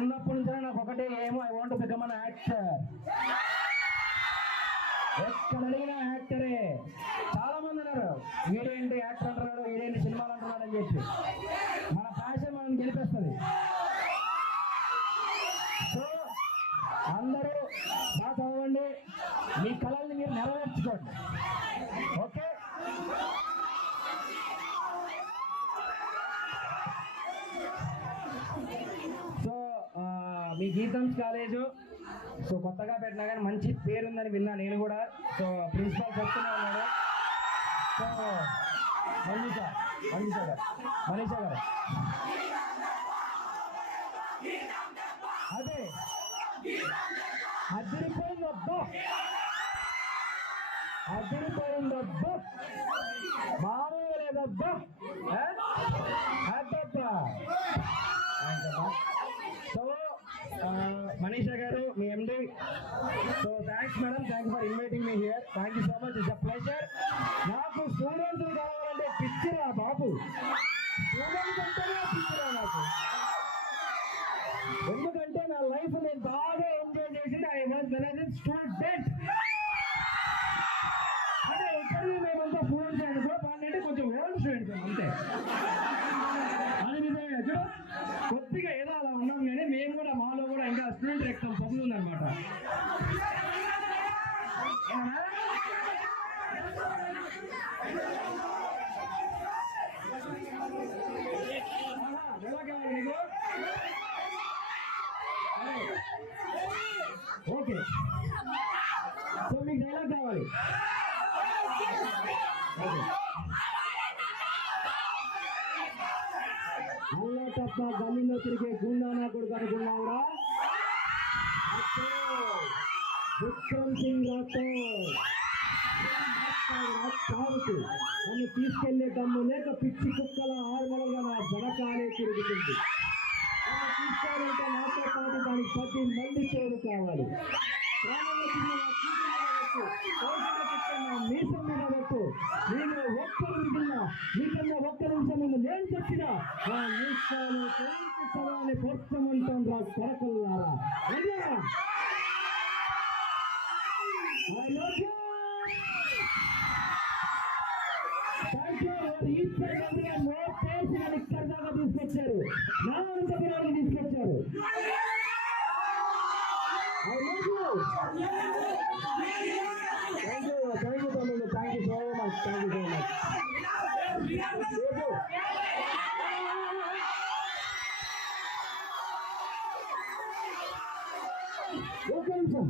చిన్నప్పటి నుంచి నాకు ఒకటే ఏమో, I want become an actor. ఎక్కడ అడిగినా యాక్టరే. చాలా మంది అన్నారు వీడేంటి యాక్టర్ అంటున్నాడు, వీడేంటి సినిమాలు అంటున్నాడు అని చెప్పి. మన ప్యాషన్ మనం గెలిపేస్తుంది. సో అందరూ బాగా చదవండి, మీ కళల్ని మీరు నెరవేర్చుకోండి. ఓకే, సో మీ గీతంస్ కాలేజు సో కొత్తగా పెట్టినా కానీ మంచి పేరుందని విన్నా నేను కూడా. సో ప్రిన్సిపాల్ చెప్తూనే ఉన్నాడు. సో మనీషా గారు అదే అదిరిపోయిందబ్బా, మామూలుగా లేదబ్బా. సో మనీషా గారు మీ MD. So thanks madam, thanks for inviting me here. Thank you so much, it's a pleasure. నాకు స్టూడెంట్స్ కావాలంటే పిచ్చిరా బాబు, స్టూడెంట్స్ అంటేనే పిచ్చిరా నాకు. ఎందుకంటే నా లైఫ్ నేను బాగా ఎంజాయ్ చేసింది I was when as student. అంటే ఇక్కడికి మేమంతా స్టూడెంట్స్ అనుకో, అంటే కొంచెం ఓల్డ్ స్టూడెంట్స్ అంతే. అది నిజమే, చూడ కొద్దిగా ఏదో అలా ఉన్నాం కానీ మేము కూడా మాలో కూడా ఇంకా స్టూడెంట్ రక్తం పొందుతుందన్నమాట. ఎలా కావాలి నీకు? ఓకే, సో మీకు డైలాగ్ కావాలి. అల్లా తప్ప గల్లీలో తిరిగే గుండా నా కొడుకు అనుకున్నావురా? విక్రమ్ సింగ్ రాథోడ్ నన్ను తీసుకెళ్లే దమ్ము లేక పిచ్చి కుక్కల ఆర్మలుగా నా జనకాలే తిరుగుతుంది. తీసుకోవాలంటే నాతో పాటు దానికి 10 మంది తోడు కావాలి. మీసం మీద పెట్టు, నేను ఒక్కరు వింటున్నా, మీకన్నా ఒక్క నిమిషం ముందు నేను చెప్పిన ఆ నిమిషాలు సవాన్ని పొత్తమంటాం రా కొరకల్లారా. ఇక్కడ దాకా తీసుకొచ్చారు, నా అంతపురాన్ని తీసుకొచ్చారు. థ్యాంక్ యూ తమ్ముడు, thank you so much, thank you so much. ఒక నిమిషం